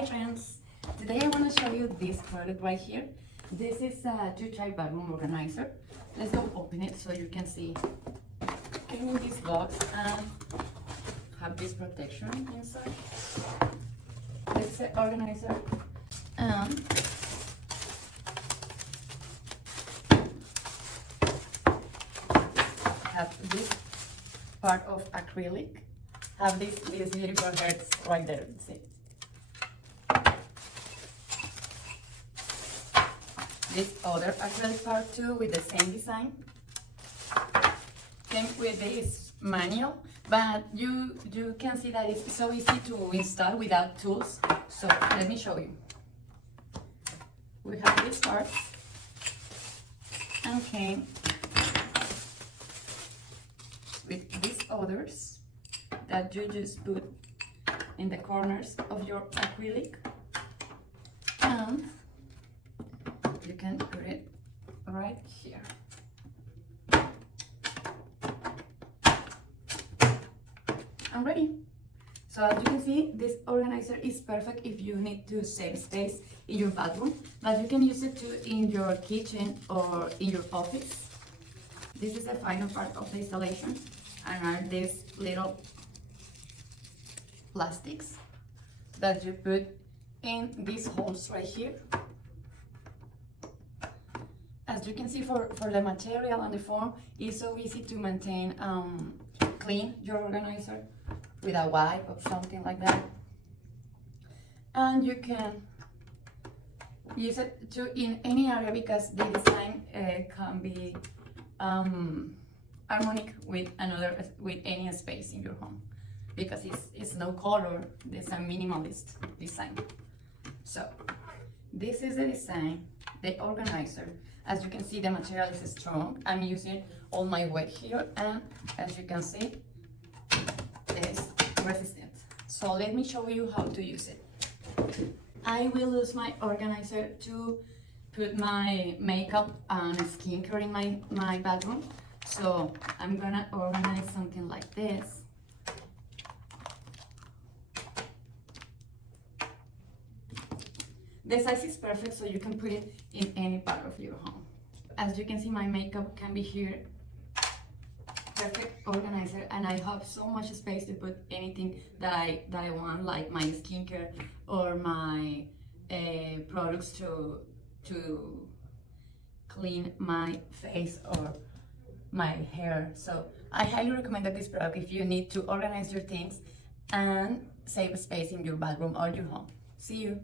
Hi friends! Today I want to show you this product right here. This is a 2-type bathroom organizer. Let's go open it so you can see. Came in this box and have this protection inside. This is an organizer and have this part of acrylic. Have these beautiful heads right there. See. This other acrylic part too with the same design. Came with this manual, but you can see that it's so easy to install without tools. So let me show you. We have this part and came with these others that you just put in the corners of your acrylic, and you can put it right here. I'm ready. So as you can see, this organizer is perfect if you need to save space in your bathroom, but you can use it too in your kitchen or in your office. This is the final part of the installation, and are these little plastics that you put in these holes right here. As you can see, for the material and the form, it's so easy to maintain, clean your organizer with a wipe or something like that. And you can use it to in any area because the design can be harmonic with any space in your home, because it's no color. It's a minimalist design. So this is the design, the organizer. As you can see, the material is strong. I'm using all my weight here, and as you can see, it's resistant. So let me show you how to use it. I will use my organizer to put my makeup and skincare in my bathroom. So I'm gonna organize something like this. The size is perfect, so you can put it in any part of your home. As you can see, my makeup can be here. Perfect organizer, and I have so much space to put anything that I want, like my skincare or my products to clean my face or my hair. So I highly recommend this product if you need to organize your things and save space in your bathroom or your home. See you.